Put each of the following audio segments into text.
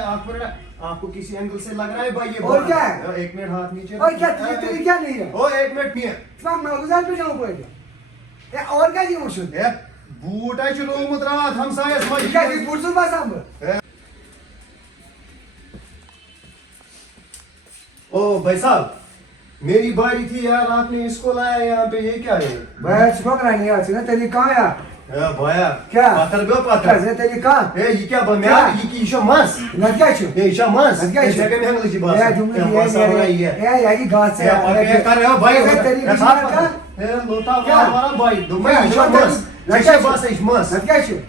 आपको किसी एंगल से लग रहा है भाई ये और क्या है? एक मिनट हाथ नीचे और क्या तेरी क्या नहीं है ओ एक मिनट नहीं मैं मगजाल पे जाऊं पड़ेगा और क्या जी मुझे है बूट है चलो मुद्रात हम सायस क्या जी बूट सुन बस हम ओ भाई साहब मेरी बारी थी यार आपने इसको लाया यहाँ पे ये क्या है भाई छोड़ रहा नहीं यार तेरी कहाँ है भैया क्या पाथर गो पाथर क्या तेरी कहाँ ये क्या बन यार ये की इशा मस ना क्या छु ये इशा मस क्या छु जगह में हम लगी बात ये तुम ये यार की गाछ से ये कर रहे हो भाई तेरी का ये लोटा हमारा भाई दुबई इशा मस जैसे बस इश मस ना क्या छु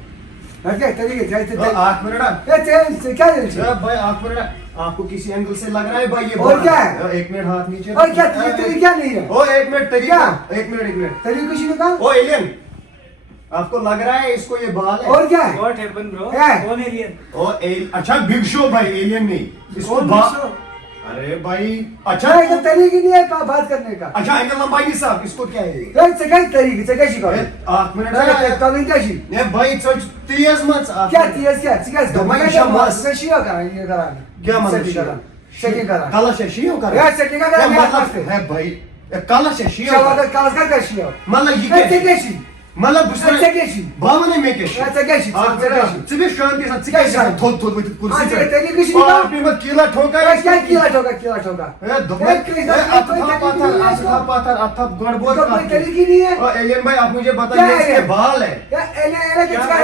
ना क्या तेरी जाते 8 मिनट ये तेरे क्या है भाई 8 मिनट आपको किसी एंगल से लग रहा है भाई ये और क्या है एक मिनट हाथ नीचे और क्या तेरी क्या नहीं है ओ एक मिनट तेरी क्या एक मिनट तेरी कुछ नहीं कहा ओ एलियन आपको लग रहा है इसको ये बाल है और क्या है व्हाट हैपेंड ब्रो कौन एलियन ओ अच्छा बिग शो भाई एलियन नहीं इसको बाल अरे भाई अच्छा ये तरीके नहीं है बात करने का अच्छा एंगल लंबाई नहीं साहब इसको क्या है ये सगळे तरीके सगळे शिकव 8 मिनट कमी कशी ये भाई सच तेज मत क्या तेज क्या सिकास दुबई शमस कशी करा ये करा क्या मतलब शेकिंग करा काला शेशियो करा या शेकिंग करा मतलब है भाई काला शेशियो शेवा काला कशी मतलब ये ते कशी मतलब ते कशी बावने में के ते कशी सिर्फ शांति से सिकाई शांति थोड़ थोड़ कुर्सी पे तेरी कशी नहीं आपने मत कीला ठोका क्या कीला ठोका ए दुबई अथा पाथर अथा गड़बड़ तो कोई तरीके नहीं है और एलियन भाई आप मुझे बताइए इसके बाल है क्या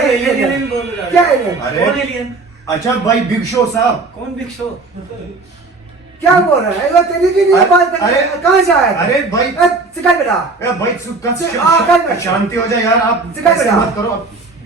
एलियन बोल रहा है क्या एलियन कौन एलियन अच्छा भाई बिग शो साहब कौन बिग शो क्या बोल रहा है? तेरी की नहीं बात अरे कहाँ से आया? अरे भाई सिखाई बेटा भाई शांति हो जाए यार आप ऐसे मत करो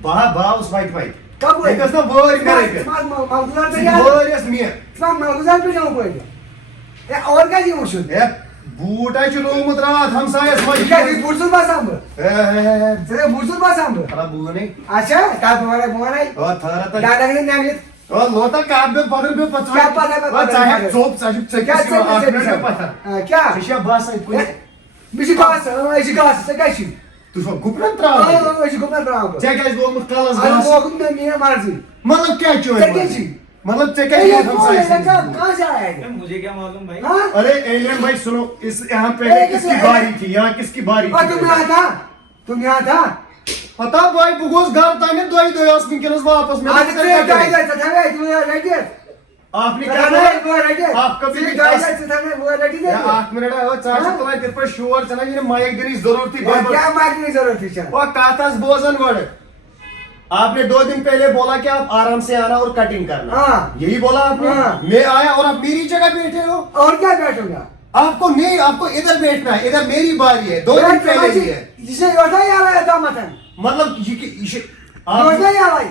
बहा उस वाइट वाइट कब हुए? एक ना बोर करे मगुजार पे यार बोर यस मिया मगुजार पे जाऊँ पड़ेगा और क्या जी मुझे ए बूट है चलो मुद्रात हम सायस भाई क्या जी बूट सुन बस हम ए तेरे बूट सुन बस हम थरा बुआ नहीं अच्छा क्या तुम्हारे और थरा तो दादा के नाम ले और लोटा का आप पकड़ पे पता क्या पता है और चाहे चोप साजिब से क्या किसी को आप में पता क्या शिशा बास है कोई बिशी गास से कैसी तू सो गुपरन त्रा ऐसी घूमना पड़ा आपको क्या क्या बोल मत काlas आज गास वो घूमने नहीं है मर्जी मतलब क्या चोए कैसी मतलब ते क्या हम साइज कहाँ से आया है मुझे क्या मालूम भाई हाँ अरे एलियन भाई सुनो इस यहाँ पे किसकी बारी थी यहाँ किसकी बारी और तुम यहाँ था पता भाई बुगोस घर ताने दो यास्मीन के वापस में आज तेरे गाय जाता था भाई तू रेडी है आपने क्या वो रेडी है आप कभी भी गाय जाता था वो रेडी है 8 मिनट है वो चार्ज तो तेरे पर शोर चला ये माइक देने की जरूरत थी क्या माइक की जरूरत थी वो कातास बोझन वर्ड आपने 2 दिन पहले बोला कि आप आराम से आना और कटिंग करना हाँ यही बोला आपने मैं आया और आप मेरी जगह बैठे हो और क्या बैठूंगा आपको नहीं आपको इधर बैठना है इधर मेरी बारी है 2 दिन पहले ही है जिसे योटा यार है दामत है मतलब ये योटा यार है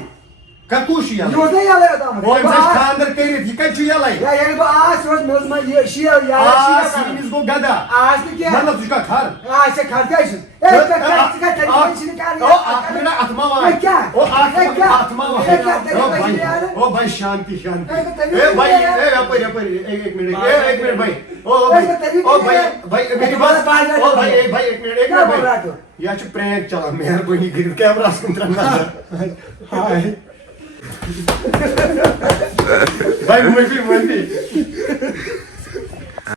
ककुश या योटा यार है दामत वो इंसान खानदर करित ये कछु या लाई या यार आज रोज मेरे में ये शिया यार शिया सीनिस को गदा आज तो क्या मतलब तुझका घर आज से खर्चा है ए का तरीके क्या ओ मेरा आत्मा वहां क्या ओ आत्मा वहां क्या तरीके यार ओ भाई शांति शांति ए भाई ए अपन एक मिनट भाई ओ भाई मेरी बात ओ भाई एक मिनट या च प्रैंक चला मेहरबानी कर कैमरा सुन हाय भाई मुझे